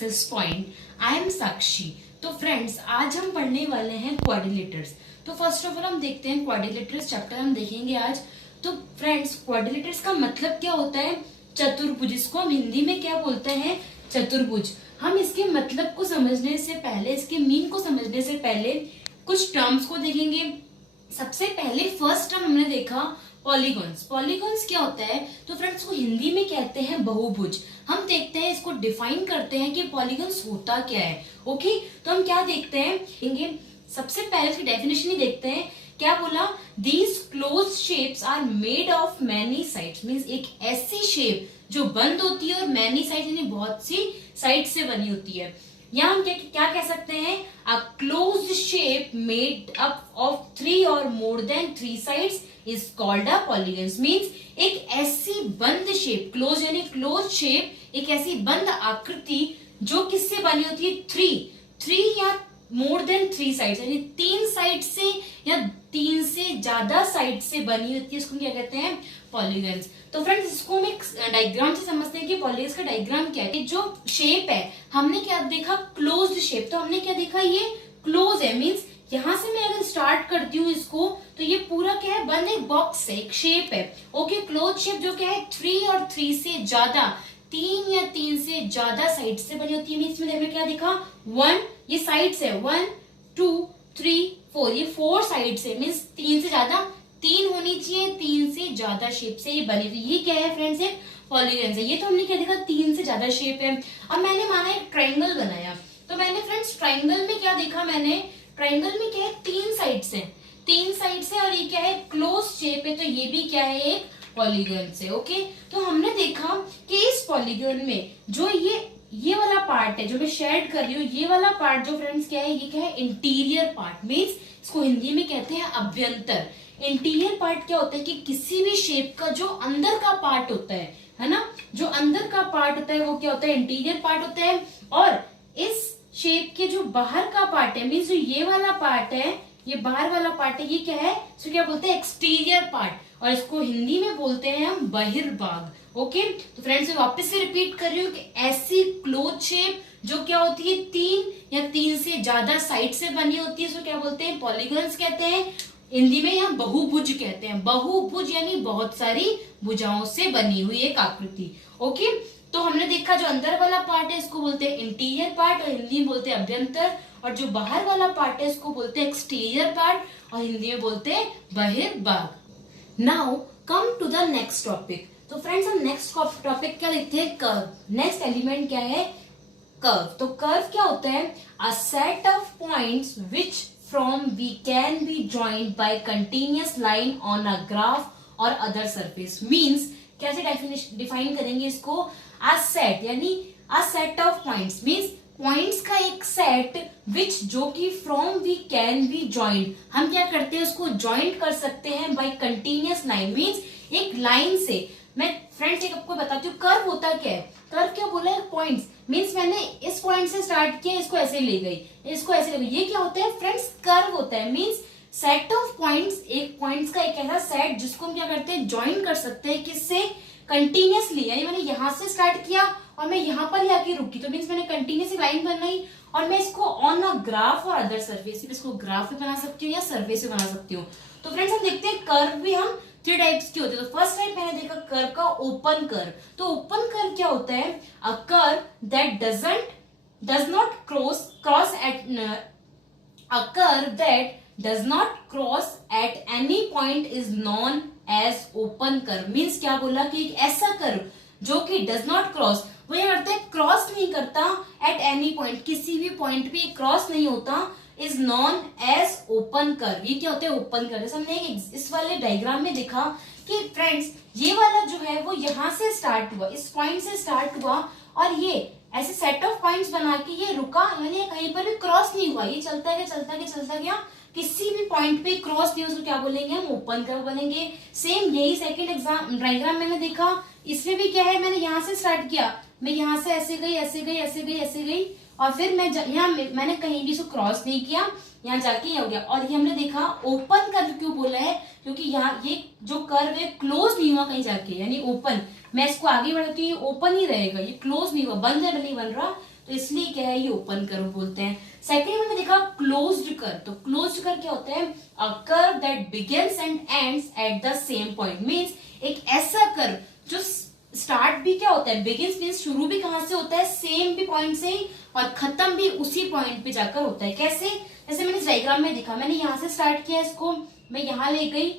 Success point. I am साक्षी। तो friends, आज हम पढ़ने वाले हैं क्वाड्रिलेटर्स। तो फर्स्ट ऑफ ऑल हम देखते हैं क्वाड्रिलेटर्स चैप्टर हम देखेंगे आज। तो फ्रेंड्स, क्वाड्रिलेटर्स का मतलब क्या होता है? चतुर्भुज। इसको हम हिंदी में क्या बोलते हैं? चतुर्भुज। हम इसके मतलब को समझने से पहले, इसके मीन को समझने से पहले कुछ टर्म्स को देखेंगे। सबसे पहले फर्स्ट टर्म हमने देखा पॉलीगॉन्स। पॉलीगॉन्स क्या होता है? तो फ्रेंड्स, को हिंदी में कहते हैं बहुभुज। हम देखते हैं, इसको डिफाइन करते हैं कि पॉलीगॉन्स होता क्या है। ओके, तो हम क्या देखते हैं? सबसे पहले इसकी डेफिनेशन ही देखते हैं। क्या बोला? These close shapes are made of many sides. Means एक ऐसी शेप जो बंद होती है और मैनी साइड यानी बहुत सी साइड से बनी होती है। यहाँ हम क्या कह सकते हैं? A closed shape made up of 3 और more than 3 sides is called a polygon. Means एक ऐसी बंद शेप, क्लोज यानी क्लोज शेप, एक ऐसी बंद आकृति जो किससे बनी होती है? 3 या मोर देन 3 साइड्स यानी 3 साइड से या 3 से ज्यादा साइड से बनी होती है। इसको क्या कहते हैं? पॉलीगॉन्स। तो फ्रेंड्स, इसको हम एक डायग्राम से समझते हैं कि पॉलीगॉन्स का डायग्राम क्या है। जो शेप है, हमने क्या देखा? Closed shape. तो हमने क्या देखा? ये क्लोज है। मीन्स यहां से मैं अगर स्टार्ट करती हूँ इसको, तो ये पूरा क्या है? बंद एक बॉक्स है, एक शेप है। ओके, क्लोज शेप जो क्या है? 3 और 3 से ज्यादा, 3 या 3 से ज्यादा साइड से बनी होती है। मीन्स में हमने क्या देखा? 1, ये साइड से 1 2 3 4, ये 4 साइड से। मीन्स 3 से ज्यादा, 3 होनी चाहिए, 3 से ज्यादा शेप से ये बनी हुई। ये क्या है फ्रेंड्स? एक पॉलीगॉन है। ये तो हमने क्या देखा? 3 से ज्यादा शेप है। अब मैंने माना एक ट्राइंगल बनाया, तो मैंने फ्रेंड्स ट्राइंगल में क्या देखा? मैंने ट्राइंगल में क्या है? 3 साइड से, 3 साइड से, और ये क्या है? क्लोज शेप है। तो ये भी क्या है? एक पॉलीगॉन से। ओके, तो हमने देखा कि इस पॉलीगॉन में जो ये वाला पार्ट है जो मैं शेड कर रही हूँ, ये वाला पार्ट जो फ्रेंड्स क्या है? ये क्या है? Interior part. मीन्स इसको हिंदी में कहते हैं अभ्यंतर। इंटीरियर पार्ट क्या होता है? कि किसी भी शेप का जो अंदर का पार्ट होता है ना, जो अंदर का पार्ट होता है वो क्या होता है? इंटीरियर पार्ट होता है। और इस शेप के जो बाहर का पार्ट है, मीन्स जो ये वाला पार्ट है, ये बाहर वाला पार्ट है, ये क्या है? इसको क्या बोलते हैं? Exterior part. और इसको हिंदी में बोलते हैं हम बहिर्भाग। ओके, तो फ्रेंड्स मैं वापस से रिपीट कर रही हूँ कि ऐसी क्लोज शेप जो क्या होती है? 3 या 3 से ज्यादा साइड से बनी होती है, इसको क्या बोलते हैं? पॉलीगॉन्स कहते हैं। हिंदी में यहाँ बहुभुज कहते हैं। बहुभुज यानी बहुत सारी भुजाओं से बनी हुई एक आकृति। ओके, तो हमने देखा जो अंदर वाला पार्ट है इसको बोलते हैं इंटीरियर पार्ट, और हिंदी में बोलते हैं अभ्यंतर। और जो बाहर वाला पार्ट है इसको बोलते हैं एक्सटीरियर पार्ट, और हिंदी में बोलते हैं बहिर्भाग। Now come to the next topic. तो फ्रेंड्स, हम नेक्स्ट टॉपिक क्या देखते हैं? कर्व। नेक्स्ट एलिमेंट क्या है? कर्व। तो कर्व क्या होता है? A set of points which from we can be joined by continuous line on a graph और अदर सरफेस। मीन्स कैसे डिफाइन करेंगे इसको? अ सेट यानी a set of points, means points का एक सेट विच जो कि from we can be joined, हम क्या करते हैं? उसको ज्वाइंट कर सकते हैं बाय कंटिन्यूअस लाइन। मीन्स एक लाइन से। मैं फ्रेंड्स एक आपको बताती हूँ कर्व होता क्या है। कर्व क्या बोला है? पॉइंट्स। मीन्स मैंने इस पॉइंट से स्टार्ट किया, इसको ऐसे ले गई, इसको ऐसे ले गई, ये क्या होता है फ्रेंड्स? कर्व होता है। मीन्स सेट ऑफ पॉइंट्स, एक पॉइंट्स का एक ऐसा सेट जिसको हम क्या करते हैं? ज्वाइन कर सकते हैं। किससे? कंटिन्यूअसली। यानी मैंने यहां से स्टार्ट किया और मैं यहां पर ही आके रुकी, तो मीन्स मैंने कंटिन्यूअसली लाइन बनाई, और मैं इसको ऑन अ ग्राफ और अदर सरफेस, इसको ग्राफ भी बना सकती हूँ या सरफेस भी बना सकती हूँ। तो फ्रेंड्स, हम देखते हैं कर्व भी हम 3 टाइप्स के होते हैं। तो फर्स्ट टाइप मैंने देखा कर्व का ओपन कर्व। तो ओपन कर्व क्या होता है? A curve that does not cross at a curve that does not cross at any point is known as open curve। Means क्या बोला? कि एक ऐसा कर्व जो कि does not cross, वो ये करता है क्रॉस नहीं करता, at any point, किसी भी पॉइंट पे क्रॉस नहीं होता, is known as open curve। ये क्या होता है? Open curve. जैसे हमने इस वाले डायग्राम में देखा कि फ्रेंड्स ये वाला जो है वो यहां से स्टार्ट हुआ, इस पॉइंट से स्टार्ट हुआ, और ये ऐसे सेट ऑफ पॉइंट्स बना के ये रुका, यानी कहीं पर भी क्रॉस नहीं हुआ, ये चलता गया चलता गया चलता गया, किसी भी पॉइंट पे क्रॉस नहीं, उसको क्या बोलेंगे? हम ओपन कर्व बोलेंगे। सेम यही सेकंड एग्जाम डायग्राम मैंने देखा, इसमें भी क्या है? मैंने यहाँ से स्टार्ट किया, मैं यहाँ से ऐसे गई ऐसे गई ऐसे गई ऐसे गई, और फिर मैं यहाँ मैंने कहीं भी इसको क्रॉस नहीं किया, यहाँ जाके ये हो गया। और ये हमने देखा ओपन कर्व क्यों बोला है? क्योंकि यहाँ ये जो कर्व है क्लोज नहीं हुआ कहीं जाके, यानी ओपन। मैं इसको आगे बढ़ाती हूँ, ये ओपन ही रहेगा, ये क्लोज नहीं हुआ, बंद नहीं बन रहा, तो इसलिए क्या है ये ओपन कर्व बोलते हैं। सेकंड मैंने देखा क्लोज्ड कर्व, तो क्लोज्ड कर्व क्या होता है, a curve that begins and ends at the same point, means एक ऐसा कर्व जो स्टार्ट भी क्या होता है, बिगिंस मींस शुरू भी कहां से होता है, सेम भी पॉइंट से ही, और खत्म भी उसी पॉइंट पे जाकर होता है। कैसे, जैसे मैंने डायग्राम में दिखा, मैंने यहाँ से स्टार्ट किया इसको, मैं यहाँ ले गई,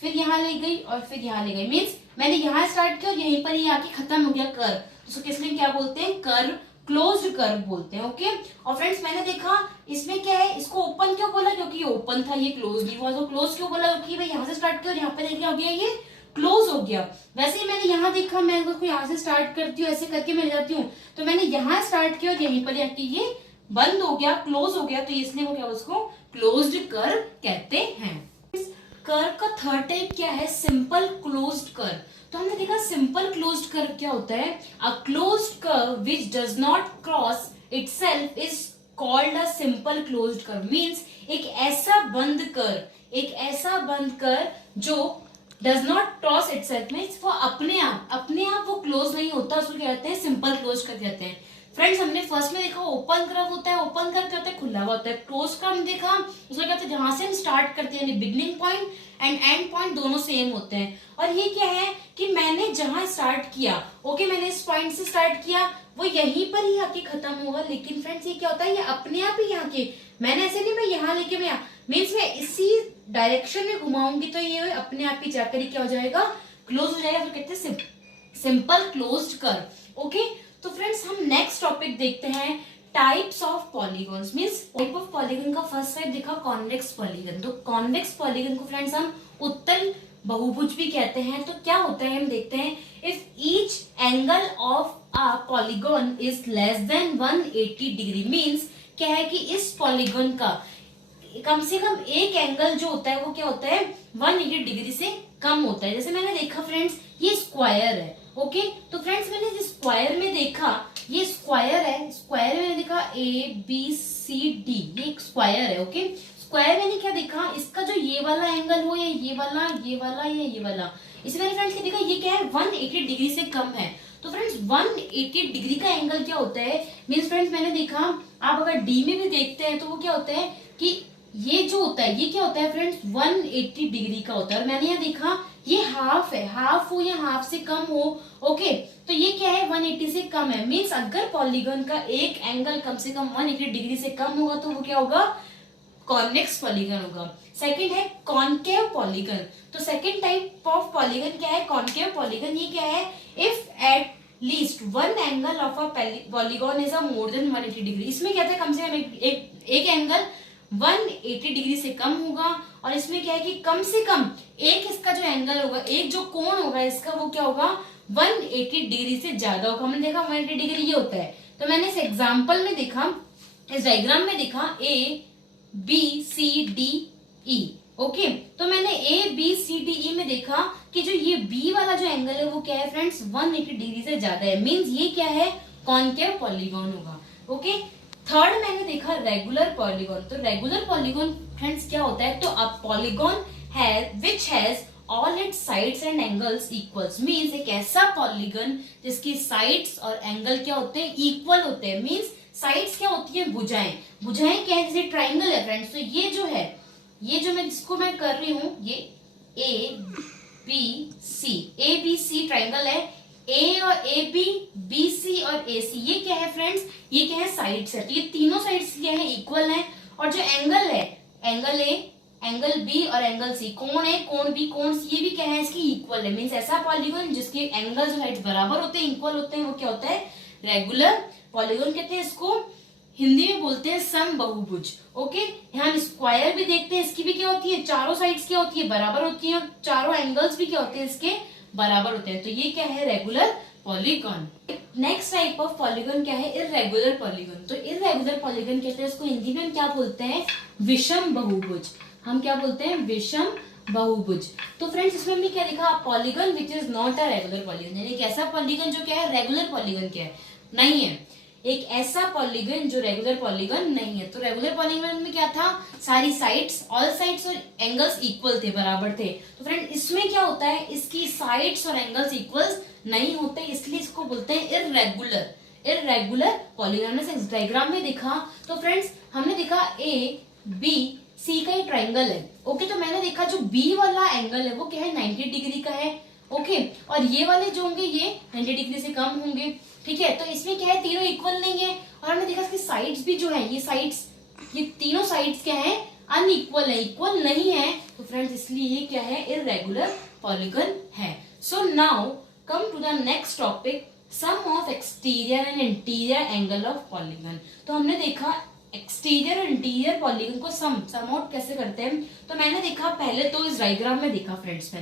फिर यहाँ ले गई और फिर यहाँ ले गई, मींस मैंने यहाँ स्टार्ट किया और यहीं पर ही आके खत्म हो गया कर्व, तो उसको किस लिए क्या बोलते हैं, कर्व, क्लोज्ड कर्व बोलते हैं। ओके, और फ्रेंड्स मैंने देखा इसमें क्या है, इसको ओपन क्यों बोला, क्योंकि ये ओपन था, ये क्लोज नहीं हुआ, तो क्लोज क्यों बोला, क्योंकि भाई यहाँ से स्टार्ट किया और यहाँ पे देखिए हो गया ये क्लोज हो गया। वैसे ही मैंने यहाँ देखा, मैं उसको यहाँ से स्टार्ट करती हूँ, ऐसे करके मैं जाती हूँ, तो मैंने यहाँ स्टार्ट किया और यहीं पर आके ये बंद हो गया, क्लोज हो गया, तो इसलिए वो क्या उसको क्लोज्ड कर्व कहते हैं। कर्व का थर्ड टाइप क्या है, सिंपल क्लोज्ड कर्व। तो हमने देखा सिंपल क्लोज्ड कर्व क्या होता है, a closed curve which does not cross itself is called a simple closed curve, means एक ऐसा बंद कर्व जो does not cross itself, means वो अपने आप वो क्लोज नहीं होता, उसको क्या कहते हैं, सिंपल क्लोज कर कहते हैं। फ्रेंड्स हमने फर्स्ट में देखा ओपन कर्व होता है, ओपन कर्व क्या होता है, खुला हुआ होता है। क्लोज कर्व हमने देखा उसको कहते हैं जहां से हम स्टार्ट करते हैं, यानी beginning point and and point दोनों सेम होते हैं। और ये क्या है कि मैंने जहां स्टार्ट किया, ओके मैंने इस पॉइंट से स्टार्ट किया, वो यहीं पर ही आके खत्म होगा, लेकिन फ्रेंड्स ये क्या होता है, ये अपने आप ही यहाँ के, मैंने ऐसे नहीं मैं यहाँ लेके मैं मीन्स मैं इसी डायरेक्शन में घुमाऊंगी तो ये अपने आप ही जाकर ही क्या हो जाएगा, क्लोज हो जाएगा, तो कहते हैं सिंपल क्लोज्ड कर्व। ओके, तो फ्रेंड्स हम नेक्स्ट टॉपिक देखते हैं, types of polygons, means type of polygon का फर्स्ट टाइप देखा कॉन्वेक्स पॉलीगन। तो कॉन्वेक्स पॉलीगन को फ्रेंड्स हम उत्तल बहुभुज भी कहते हैं। तो क्या होता है हम देखते हैं, if each angle of a polygon is less than 180 degree, means क्या है कि इस पॉलीगॉन का कम से कम एक एंगल जो होता है वो क्या होता है, 180 डिग्री से कम होता है। जैसे मैंने देखा फ्रेंड्स ये स्क्वायर है, ओके, तो फ्रेंड्स मैंने जिस स्क्वायर में देखा, ये स्क्वायर है, स्क्वायर में मैंने देखा ABCD, ये एक स्क्वायर है। ओके, स्क्वायर मैंने क्या देखा, इसका जो ये वाला एंगल हो या ये वाला या ये वाला, इसे मैंने फ्रेंड्स क्या देखा, ये क्या है 180 डिग्री से कम है। तो फ्रेंड्स 180 डिग्री का एंगल क्या होता है, मीन्स फ्रेंड्स मैंने देखा, आप अगर डी में भी देखते हैं तो वो क्या होता है कि ये जो होता है ये क्या होता है फ्रेंड्स 180 डिग्री का होता है। और मैंने यहाँ देखा ये हाफ है, हाफ हो या हाफ से कम हो, ओके, तो ये क्या है 180 से कम है, मीन्स अगर पॉलीगन का एक एंगल कम से कम 180 डिग्री से कम होगा तो वो क्या होगा, कॉन्वेक्स पॉलीगन होगा। सेकंड है कॉनकेव पॉलीगन। तो सेकंड टाइप ऑफ पॉलीगन क्या है, कॉनकेव पॉलीगन। ये क्या है, if at least one angle of a polygon is a more than 180 degree, इसमें क्या था कम से कम एक एंगल 180 डिग्री से कम होगा, और इसमें क्या है कि कम से कम एक इसका जो एंगल होगा, एक जो कोण होगा इसका वो क्या होगा 180 डिग्री से ज्यादा होगा। हमने देखा 180 डिग्री ये होता है, तो मैंने इस एग्जांपल में देखा, इस डायग्राम में देखा ABCDE, ओके, तो मैंने ABCDE में देखा कि जो ये B वाला जो एंगल है वो क्या है फ्रेंड्स 180 डिग्री से ज्यादा है, मींस ये क्या है कॉनकेव पॉलीगॉन होगा। ओके, थर्ड मैंने देखा रेगुलर पॉलीगॉन। तो रेगुलर पॉलीगॉन फ्रेंड्स क्या होता है, तो अ पॉलीगॉन है which has all it's sides and angles equals, means एक ऐसा पॉलीगॉन जिसकी साइड्स और एंगल क्या होते हैं, इक्वल होते हैं। मींस साइड्स क्या होती है, भुजाएं, भुजाएं क्या है, जैसे ट्राइंगल है फ्रेंड्स, तो ये जो है, ये जो मैं जिसको मैं कर रही हूँ, ये ABC ट्राइंगल है, A और AB, BC और AC, ये क्या है फ्रेंड्स, ये क्या है साइड्स है, तो ये तीनों साइड्स क्या है इक्वल है। और जो एंगल है, एंगल A, एंगल B और एंगल C, कोण है, कोण B, कोण C, ये भी क्या है इसकी इक्वल है। मींस ऐसा पॉलीगॉन जिसके एंगल जो साइड्स बराबर होते हैं, इक्वल होते हैं, वो क्या होता है रेगुलर पॉलीगॉन कहते हैं। इसको हिंदी में बोलते हैं समबहुभुज। ओके, यहाँ हम स्क्वायर भी देखते हैं, इसकी भी क्या होती है, चारों साइड्स क्या होती है बराबर होती है, और चारों एंगल्स भी क्या होते हैं इसके बराबर होते हैं, तो ये क्या है regular polygon. Next type of polygon क्या है, इररेगुलर पॉलीगॉन। तो इररेगुलर पॉलीगॉन कहते हैं इसको, हिंदी में हम क्या बोलते हैं, विषम बहुभुज। हम क्या बोलते हैं, विषम बहुभुज। तो फ्रेंड्स इसमें हमने क्या देखा, polygon which is not a regular polygon, यानी एक ऐसा पॉलीगॉन जो क्या है रेगुलर पॉलीगॉन क्या है नहीं है, एक ऐसा पॉलीगन जो रेगुलर पॉलीगन नहीं है। तो रेगुलर पॉलीगन में क्या था, सारी साइड्स, ऑल साइड्स और एंगल्स इक्वल थे, बराबर थे। तो फ्रेंड इसमें क्या होता है, इसकी साइड्स और एंगल्स इक्वल नहीं होते, इसलिए इसको बोलते हैं इररेगुलर। Irregular polygon. हमने इस डायग्राम में देखा तो फ्रेंड्स हमने देखा ए बी सी का ये ट्राइंगल है। ओके, तो मैंने देखा जो बी वाला एंगल है वो क्या है 90 डिग्री का है। ओके, और ये वाले जो होंगे ये 90 डिग्री से कम होंगे। ठीक है, तो इसमें क्या है तीनों इक्वल नहीं है, और हमने देखा इसकी साइड्स भी जो है ये साइड्स, ये तीनों साइड्स क्या है अनइक्वल है, इक्वल नहीं है। तो फ्रेंड्स इसलिए ये क्या है इरेगुलर पॉलीगन है। So now come to the next topic, sum of exterior and interior angle of polygon. तो हमने देखा एक्सटीरियर और इंटीरियर पॉलीगन को सम आउट कैसे करते हैं। तो मैंने देखा पहले तो इस डायग्राम में देखा फ्रेंड्स,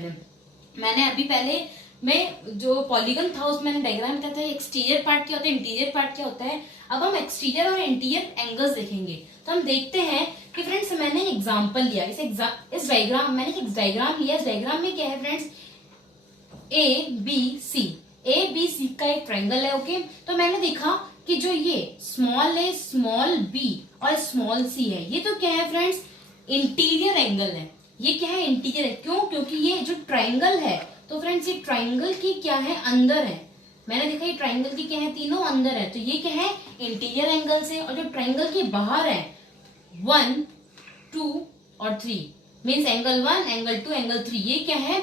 मैंने अभी पहले में जो पॉलीगन था उसमें मैंने डायग्राम बताया था एक्सटीरियर पार्ट क्या होता है, इंटीरियर पार्ट क्या होता है। अब हम एक्सटीरियर और इंटीरियर एंगल्स देखेंगे। तो हम देखते हैं कि फ्रेंड्स मैंने एग्जांपल लिया, इस डायग्राम मैंने एक डायग्राम लिया। इस डायग्राम में क्या है फ्रेंड्स ए बी सी का एक ट्रायंगल है। ओके, तो मैंने देखा कि जो ये स्मॉल ए स्मॉल बी और स्मॉल सी है ये तो क्या है फ्रेंड्स इंटीरियर एंगल है। ये क्या है इंटीरियर है, क्यों? क्योंकि ये जो ट्रायंगल है तो फ्रेंड्स ये ट्रायंगल की क्या है अंदर है। मैंने देखा ये ट्रायंगल की क्या है तीनों अंदर है, तो ये क्या है इंटीरियर एंगल से। और जो ट्रायंगल के बाहर है 1 2 और 3 मीन्स एंगल 1 एंगल 2 एंगल 3 ये क्या है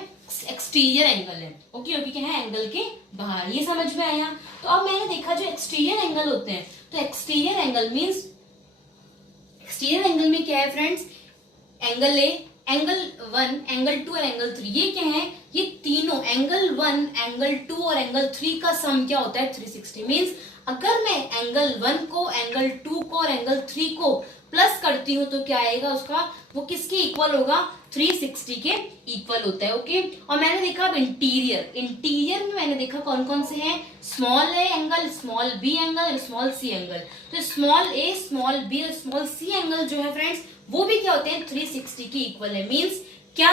एक्सटीरियर एंगल है। ओके, ओके क्या है एंगल के बाहर, ये समझ में आया। तो अब मैंने देखा जो एक्सटीरियर एंगल होते हैं, तो exterior angle means exterior angle में क्या है friends angle A angle 1 angle 2 और एंगल 3 ये क्या है ये तीनों एंगल 1 एंगल 2 और एंगल 3 का सम क्या होता है 360। मीन्स अगर मैं एंगल 1 को एंगल 2 को और एंगल 3 को प्लस करती हूँ तो क्या आएगा उसका, वो किसके इक्वल होगा 360 के इक्वल होता है। ओके, और मैंने देखा अब इंटीरियर में मैंने देखा कौन कौन से हैं, small A angle, small B angle और स्मॉल सी एंगल। तो स्मॉल ए स्मॉल बी और स्मॉल सी एंगल जो है फ्रेंड्स वो भी क्या होते हैं 360 के इक्वल है। मीन्स क्या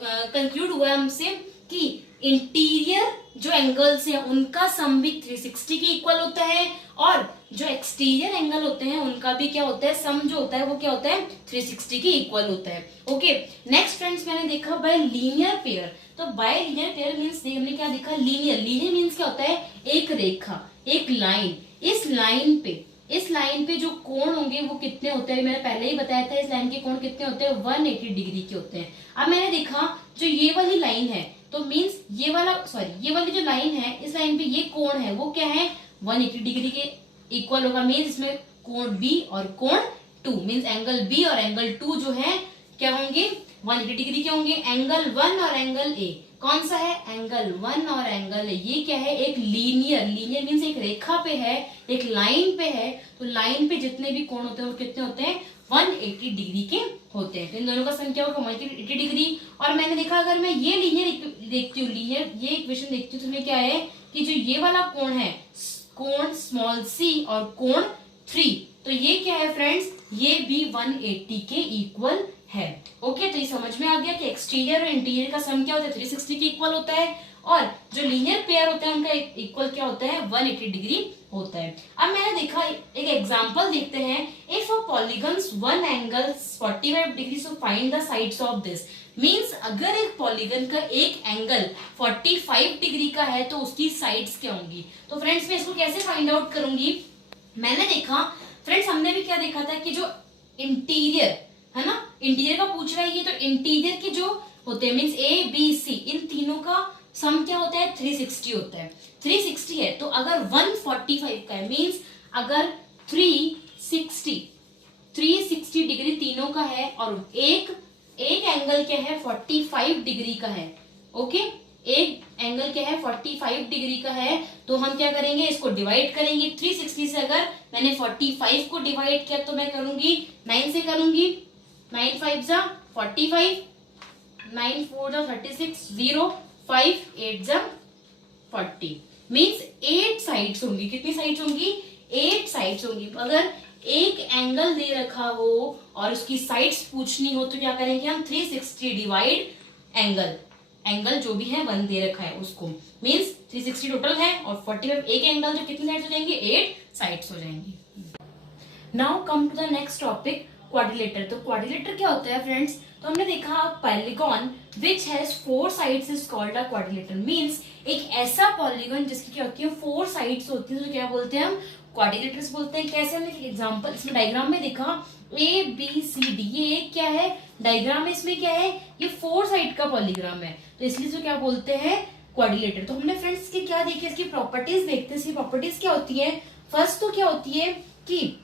कंक्लूड हुआ हमसे कि इंटीरियर जो एंगल्स हैं उनका सम भी 360 के इक्वल होता है, और जो एक्सटीरियर एंगल होते हैं उनका भी क्या होता है सम जो होता है वो क्या होता है 360 के इक्वल होता है। ओके, नेक्स्ट फ्रेंड्स मैंने देखा बाय लीनियर पेयर। तो बाय लीनियर पेयर मीन्स हमने क्या देखा लीनियर मीन्स क्या होता है एक रेखा एक लाइन। इस लाइन पे जो कोण होंगे वो कितने होते हैं, मैंने पहले ही बताया था इस लाइन के कोण कितने होते हैं 180 डिग्री के होते हैं। अब मैंने देखा जो ये वाली लाइन है तो मीन्स ये वाली जो लाइन है इस लाइन पे ये कोण है वो क्या है 180 डिग्री के इक्वल होगा। मीन्स इसमें कोण बी और कोण 2 मीन्स एंगल बी और एंगल 2 जो है क्या होंगे 180 डिग्री के होंगे। एंगल 1 और एंगल ए कौन सा है एंगल 1 और एंगल ए ये क्या है एक लीनियर मीन्स एक रेखा पे है एक लाइन पे है, तो लाइन पे जितने भी कोण होते हैं वो कितने होते हैं 180 डिग्री के होते हैं। तो इन दोनों का सम क्या होगा 180 डिग्री। और मैंने देखा अगर मैं ये लीनियर देखती हूँ ये इक्वेशन देखती हूँ तो उसमें क्या है कि जो ये वाला कोण है कोण स्मॉल सी और कोण 3 तो ये क्या है फ्रेंड्स ये भी 180 के इक्वल है। ओके, तो ये समझ में आ गया कि एक्सटीरियर और इंटीरियर का सम क्या होता है 360 के इक्वल होता है, और जो लीनियर पेयर होते हैं उनका इक्वल क्या होता है 180 डिग्री होता है। अब मैंने देखा एक एग्जांपल देखते हैं, if a polygons one angle 45 degree so find the sides of this. Means अगर एक पॉलीगन का एक एंगल 45 डिग्री का है तो उसकी साइड्स क्या होंगी। तो फ्रेंड्स मैं इसको कैसे फाइंड आउट करूंगी, मैंने देखा फ्रेंड्स हमने भी क्या देखा था कि जो इंटीरियर है ना इंटीरियर का पूछ रहा है ये, तो इंटीरियर के जो होते हैं मींस ए बी सी इन तीनों का सम क्या होता है 360 होता है। 360 है तो अगर 145 का है मींस अगर 360 डिग्री तीनों का है और एक एंगल क्या है 45 डिग्री का है। ओके, एक एंगल क्या है 45 डिग्री का है, तो हम क्या करेंगे इसको डिवाइड करेंगे 360 से। अगर मैंने 45 को डिवाइड किया तो मैं करूंगी 9 से करूंगी, 9 5 जा 45, 9 4 जा 36, 0 5 8 जा 40 मीन्स 8 साइड्स होंगी। कितनी साइड्स होंगी 8 साइड्स होंगी। अगर एक एंगल दे रखा हो और उसकी साइड्स पूछनी हो तो क्या करेंगे हम 360 डिवाइड एंगल जो भी है 1 दे रखा है उसको, मींस 360 टोटल है और 45 एक एंगल जो कितनी साइड्स हो जाएंगे 8 साइड्स हो जाएंगी। Now come to the next topic quadrilateral. तो क्वाड्रिलेटर क्या होता है फ्रेंड्स, तो हमने देखा polygon which has 4 sides is called a quadrilateral. Means एक ऐसा पॉलीगॉन जिसकी क्या होती है 4 साइड्स होती है, तो क्या बोलते हैं हम, क्वाड्रिलेटर्स बोलते हैं। कैसे, हमने एग्जांपल इसमें डायग्राम में देखा ए बी सी डी, ये एक क्या है डायग्राम है, इसमें क्या है ये 4 साइड का पॉलीग्राम है, तो इसलिए जो क्या बोलते हैं क्वाड्रिलेटर। तो हमने फ्रेंड्स इसकी क्या देखी, इसकी प्रॉपर्टीज देखते हैं। इसकी प्रॉपर्टीज क्या होती है, फर्स्ट तो क्या होती है कि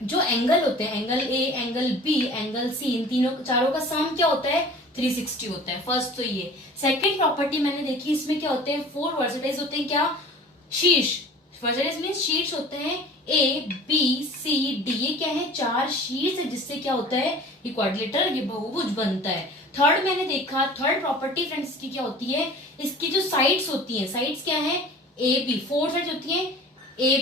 जो एंगल होते हैं, angle A, angle B, angle C, इन तीनों चारों का सम क्या होता है 360 होता है। फर्स्ट तो ये। सेकंड प्रॉपर्टी मैंने देखी, इसमें क्या होते हैं 4 वर्सेटाइज होते हैं, क्या शीर्ष, वर्सेटाइज मींस शीर्ष होते हैं ए बी सी डी, ये क्या है 4 शीर्ष है, जिससे क्या होता है ये क्वाड्रिलेटर, ये बहुभुज बनता है। थर्ड मैंने देखा, थर्ड प्रॉपर्टी फ्रेंड्स की क्या होती है, इसकी जो साइड्स होती हैं, साइड्स क्या है ए बी, 4 साइड्स होती हैं A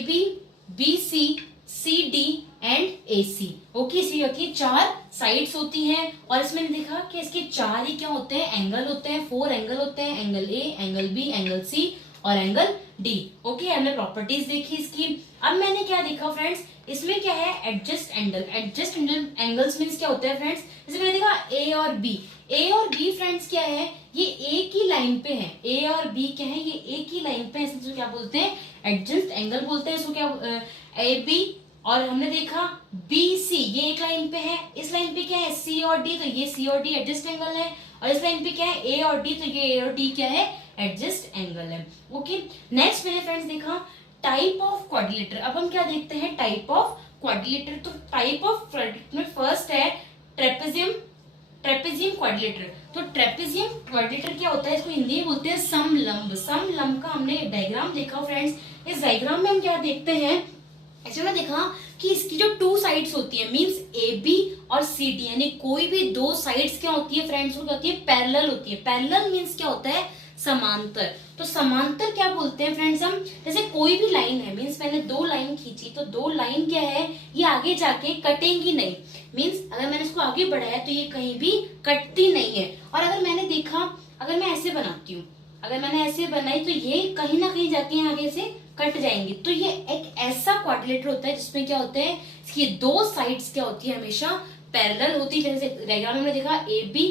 B C C D and A C. Okay, इसकी होती है 4 साइड्स होती हैं, और इसमें देखा कि इसके 4 ही क्या होते हैं एंगल होते हैं, 4 एंगल होते हैं, angle A, angle B, angle C और एंगल डी। ओके, हमने प्रॉपर्टीज देखी इसकी। अब मैंने क्या देखा फ्रेंड्स, इसमें क्या है adjust angle. Adjust angles means क्या होता है फ्रेंड्स, जैसे मैंने देखा ए और बी, ए और बी फ्रेंड्स क्या है, ये एक ही लाइन पे है, ए और बी क्या है ये एक ही लाइन पे है, इसको क्या बोलते हैं एडजस्ट एंगल बोलते हैं। इसको क्या ए बी, और हमने देखा बी सी, ये एक लाइन पे है, इस लाइन पे क्या है सी और डी, तो ये सी और डी एडजस्ट एंगल है, और इस लाइन पे क्या है ए और डी, तो ये ए और डी क्या है एडजस्ट एंगल है। ओके, नेक्स्ट मैंने फ्रेंड्स देखा टाइप ऑफ क्वाड्रिलेटर। अब हम क्या देखते हैं टाइप ऑफ क्वाड्रिलेटर। तो टाइप ऑफ क्वाड्रिलेटर में फर्स्ट है ट्रेपेजियम, ट्रेपेजियम क्वाड्रिलेटर। तो ट्रेपेजियम क्वाड्रिलेटर क्या होता है, इसको हिंदी में बोलते हैं समलंब। समलंब का हमने डायग्राम देखा फ्रेंड्स, इस डायग्राम में हम क्या देखते हैं, ऐसे में देखा कि इसकी जो 2 साइड्स होती है मींस ए बी और सी डी, यानी कोई भी 2 साइड्स क्या होती है फ्रेंड्स, वो क्या होती है पैरेलल होती है। पैरेलल मींस क्या होता है समांतर। तो समांतर क्या बोलते हैं फ्रेंड्स हम, जैसे कोई भी लाइन है मींस मैंने 2 लाइन खींची, तो 2 लाइन क्या है ये आगे जाके कटेंगी नहीं, मींस अगर मैंने इसको आगे बढ़ाया तो ये कहीं भी कटती नहीं है। और अगर मैंने देखा, अगर मैं ऐसे बनाती हूँ, अगर मैंने ऐसे बनाई तो ये कहीं ना कहीं जाके आगे से कट जाएंगी। तो ये एक ऐसा क्वाड्रिलेटर होता है जिसमें क्या होते हैं इसकी 2 साइड्स क्या होती है हमेशा पैरेलल होती है। जैसे डायग्राम में देखा ए बी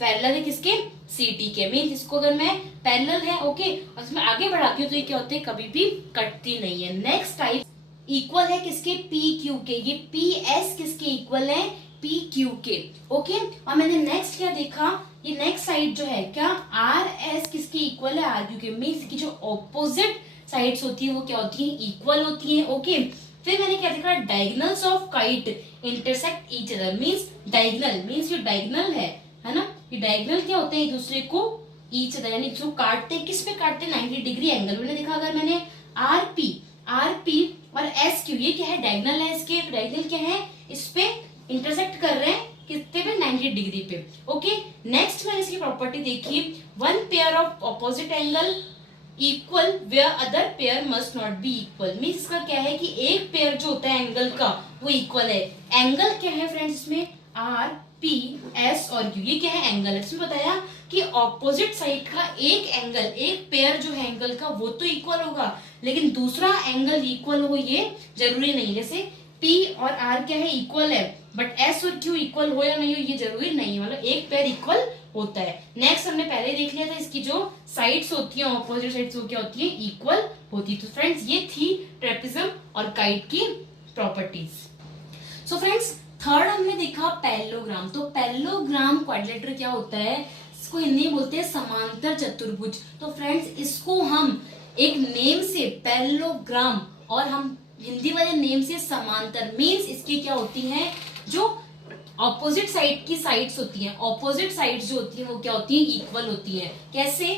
पैरेलल है किसके सी डी के, मीन इसको अगर मैं पैरेलल है ओके और इसमें आगे बढ़ाती हूँ तो ये क्या होते हैं कभी भी कटती नहीं है। नेक्स्ट टाइप इक्वल है किसके पी क्यू के, ये पी एस किसके इक्वल है पी क्यू के। ओके, और मैंने नेक्स्ट क्या देखा, ये नेक्स्ट साइड जो है क्या आर एस किसके इक्वल है आर क्यू के, मीन इसकी जो ऑपोजिट साइड्स होती है वो क्या होती है इक्वल होती है। ओके, फिर मैंने क्या देखा diagonals of kite intersect each other, means diagonal means जो डायगोनल है ना, ये डायगोनल क्या होते हैं एक दूसरे को ईच अदर यानी जो काटते हैं, किस पे काटते हैं 90 डिग्री एंगल। मैंने देखा अगर मैंने आर पी और एस क्यू ये क्या है डायगोनल है इसके, तो डायगोनल क्या है इस पे इंटरसेक्ट कर रहे हैं कितने पे 90 डिग्री पे। ओके, नेक्स्ट मैंने इसकी प्रॉपर्टी देखी one pair of opposite angle equal where other pair must not be equal, means इसका क्या है कि एक पेयर जो होता है एंगल का वो इक्वल है। एंगल क्या है फ्रेंड्स इसमें आर पी एस और यू, ये क्या है एंगल है। इसमें बताया कि ऑपोजिट साइड का एक एंगल एक पेयर जो है एंगल का वो तो इक्वल होगा, लेकिन दूसरा एंगल इक्वल हो ये जरूरी नहीं। जैसे P और R क्या है इक्वल है, बट S और Q इक्वल हो या नहीं हो ये जरूरी नहीं है, मतलब एक पेयर इक्वल होता है। नेक्स्ट हमने पहले देख लिया था इसकी जो साइड्स होती हैं ऑपोजिट साइड्स वो क्या होती है इक्वल होती है। तो फ्रेंड्स ये थी ट्रेपेजियम और काइट की प्रॉपर्टीज। सो फ्रेंड्स थर्ड हमने देखा पैरेललोग्राम। तो पैरेललोग्राम क्वाड्रिलेटर क्या होता है, इसको हिंदी में बोलते हैं समांतर चतुर्भुज। तो फ्रेंड्स इसको हम एक नेम से पैरेललोग्राम और हम हिंदी वाले नेम से समांतर, मींस इसकी क्या होती है जो ऑपोजिट साइड की साइड्स होती हैं, ऑपोजिट साइड्स जो होती हैं वो क्या होती है इक्वल होती है। कैसे,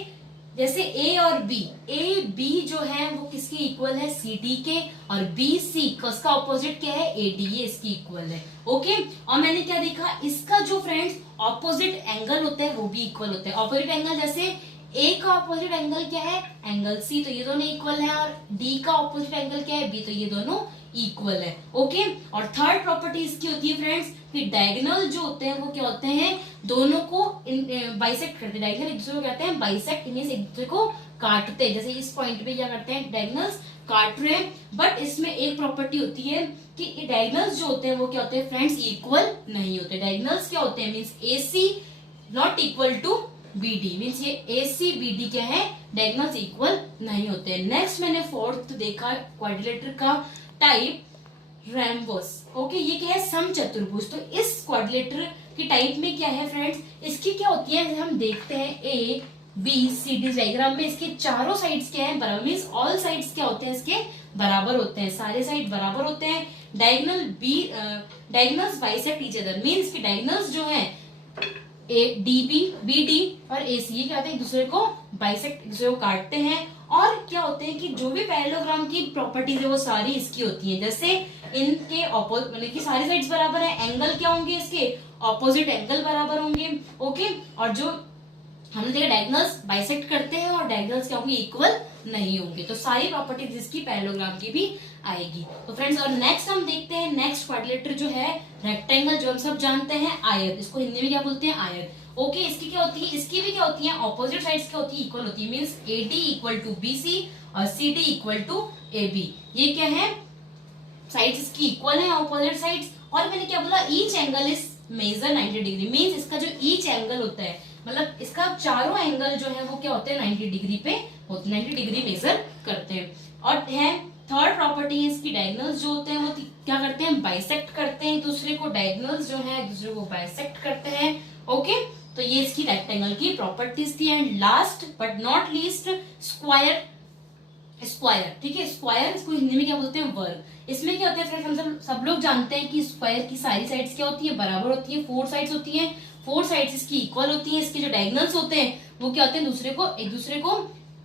जैसे ए और बी, ए बी जो है वो किसके इक्वल है सी डी के, और बी सी उसका ऑपोजिट क्या है ए डी, ये इसकी इक्वल है। ओके, और मैंने क्या देखा इसका जो फ्रेंड्स ऑपोजिट एंगल होता है वो भी इक्वल होता है। ऑपोजिट एंगल जैसे ए का ऑपोजिट एंगल क्या है एंगल सी, तो ये दोनों इक्वल है, और डी का ऑपोजिट एंगल क्या है बी, तो ये दोनों इक्वल है। ओके, और थर्ड प्रॉपर्टी इसकी होती है फ्रेंड्स कि डायगोनल जो होते हैं वो क्या होते हैं दोनों को बाइसेक्ट करते हैं। डायगोनल एक दूसरे को कहते हैं बाइसेक्ट, मींस एक दूसरे को काटते हैं। जैसे इस पॉइंट पे क्या करते हैं डायगोनल्स काट रहे हैं, बट इसमें एक प्रॉपर्टी होती है कि डायगोनल्स जो होते हैं वो क्या होते हैं फ्रेंड्स, इक्वल नहीं होते। डायगोनल्स क्या होते हैं means AC not equal to BD, means ये AC BD क्या है, डायगोनल्स इक्वल नहीं होते। नेक्स्ट मैंने फोर्थ देखा क्वाड्रिलेटर का टाइप रैम्बोस। ओके, ये क्या है, समचतुर्भुज। तो इस क्वाड्रिलेटर की टाइप में क्या है फ्रेंड्स, इसकी क्या होती है, हम देखते हैं ABCD डायग्राम में इसके चारों साइड्स क्या है, बराबर, मींस ऑल साइड्स क्या होते हैं इसके बराबर होते हैं, सारे साइड बराबर होते हैं। Diagonals bisect each other, means की डायगोनल्स जो है DB BD और AC ये क्या होते हैं, एक दूसरे को बाइसेक्ट, एक दूसरे को काटते हैं। और क्या होते हैं कि जो भी पैरेललोग्राम की प्रॉपर्टीज है वो सारी इसकी होती हैं। जैसे इनके ऑपोजिट, मतलब कि सारी साइड्स बराबर है, एंगल क्या होंगे इसके, ऑपोजिट एंगल बराबर होंगे। ओके, और जो हमने देखा डायगोनल्स बाइसेक्ट करते हैं और डायगोनल्स क्या होंगे, इक्वल नहीं होंगे। तो सारी प्रॉपर्टीज इसकी पैरेललोग्राम की भी आएगी। तो फ्रेंड्स, और नेक्स्ट हम देखते हैं नेक्स्ट क्वाड्रिलेटर जो है रेक्टेंगल, जो हम सब जानते हैं आयत, इसको हिंदी में क्या बोलते हैं, आयत। ओके, इसकी क्या होती है, इसकी भी क्या होती है, ऑपोजिट साइड्स क्या होती है, इक्वल होती है, means AD equal to BC और CD इक्वल टू AB। ये क्या है, साइड्स इसकी इक्वल है, ऑपोजिट साइड्स। और मैंने क्या बोला, each angle is measure 90 degree, means इसका जो ईच एंगल होता है, मतलब इसका चारों एंगल जो है वो क्या होते हैं 90 डिग्री पे होते हैं, 90 डिग्री मेजर करते हैं। और है थर्ड प्रॉपर्टी है इसकी, डायगोनल्स जो होते हैं वो क्या करते हैं, बाइसेक्ट करते हैं एक दूसरे को, डायगोनल्स जो है एक दूसरे को बाइसेक्ट करते हैं। ओके, तो ये इसकी रेक्टेंगल की प्रॉपर्टीज थी। And last but not least square, square, ठीक है, स्क्वायर इसको हिंदी में क्या बोलते हैं, वर्ग। इसमें क्या होता है फ्रेंड्स, हम सब लोग जानते हैं कि स्क्वायर की सारी साइड्स क्या होती है, बराबर होती है, 4 साइड्स होती है, 4 साइड्स इसकी इक्वल होती है। इसके जो डायगोनल्स होते हैं वो क्या होते हैं, एक दूसरे को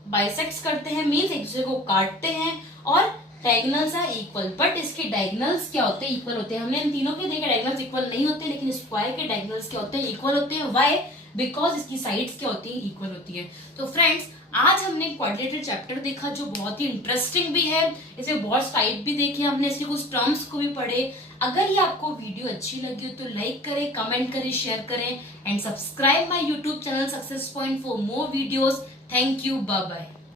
बाइसेक्ट करते हैं, मींस एक दूसरे को काटते हैं, और डायगोनल्स है इक्वल। बट इसके डायगोनल्स क्या होते हैं, इक्वल होते हैं। हमने इन तीनों के देखे डायगोनल्स इक्वल नहीं होते, लेकिन स्क्वायर के डायगोनल्स क्या होते हैं, इक्वल होते हैं। व्हाई, बिकॉज इसकी साइड्स क्या होती है, इक्वल होती है। तो फ्रेंड्स, आज हमने क्वाड्रिलेटर चैप्टर देखा जो बहुत ही इंटरेस्टिंग भी है, इसमें बहुत टाइप भी देखे हमने, इसके कुछ टर्म्स को भी पढ़े। अगर ये आपको वीडियो अच्छी लगी हो तो लाइक करें, कमेंट करें, शेयर करें and subscribe my YouTube channel success point for more videos. Thank you, bye bye.